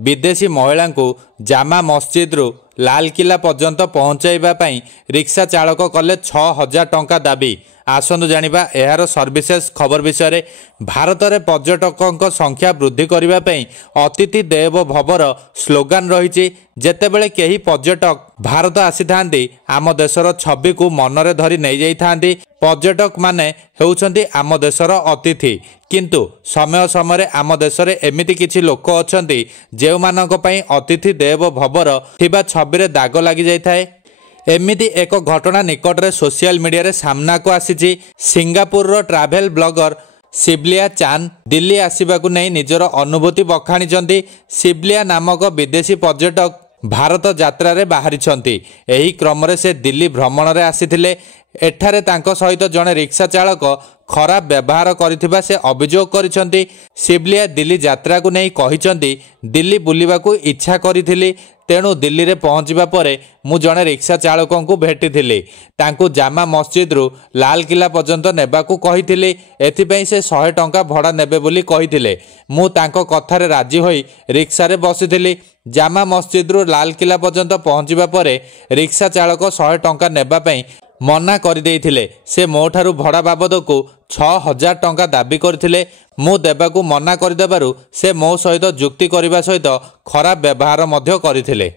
विदेशी महिला को जामा मस्जिद्रु लालकिला पर्यंत पहुंचाइबा पई रिक्शा चालक कले 6000 टंका दाबी। आसंतु जानिबा एहार सर्विसेस खबर विषय। भारत में पर्यटकों संख्या वृद्धि करने पई अतिथि देवो भवर स्लोगान रही। जेतेबेले केही पर्यटक भारत आसी थांती आम देशर छवि को मनरे धरी नहीं जाई थांती। पर्यटक माने हेउछंती आम देशर अतिथि, किंतु समय समय आम देश में एमिति किछि लोक अछंती जेउ मानक पई अतिथि देवो भवर थिबा छवि रे दाग लागि जाय थाए। एमिति एक घटना निकट में सोशल मीडिया रे सामना को आसी। सिंगापुर रो ट्रैवल ब्लॉगर शिवलिया चान दिल्ली आसवाक नहीं निजर अनुभूति बखाणी। शिवलिया नामक विदेशी पर्यटक भारत यात्रा रे बाहरी। एही क्रम रे से दिल्ली भ्रमण रे आसीथिले। एठारे तांको सहित जड़े रिक्शा चालक खराब व्यवहार करिथिबा से अभियोग करिसंती। शिवलिया दिल्ली यात्रा को नहीं कहिसंती दिल्ली बुलिबाकू इच्छा करिथिली, तेणु दिल्ली रे पहुंचीबा परे मु जड़े रिक्शा चालकों को भेटिथिली। तांकू जामा मस्जिद्रु लालकिला पर्यंत नेबाकू कहिथिली। एथिपई से 100 टंका भड़ा नेबे बोली कहिथिले। मु तांको कथारे राजी होई रिक्शा रे बसिथिली। जामा मस्जिद्रु लालकिला पर्यंत पहुंचीबा परे रिक्शा चालक 100 टंका नेबा पई मना कर देइथिले। से मोठारू भड़ा बाबद को 6000 टंका दाबी करथिले। मु देबाकू मना करदेबारु से मो सहित जुक्ति करबा सहित खराब व्यवहार मध्य करथिले।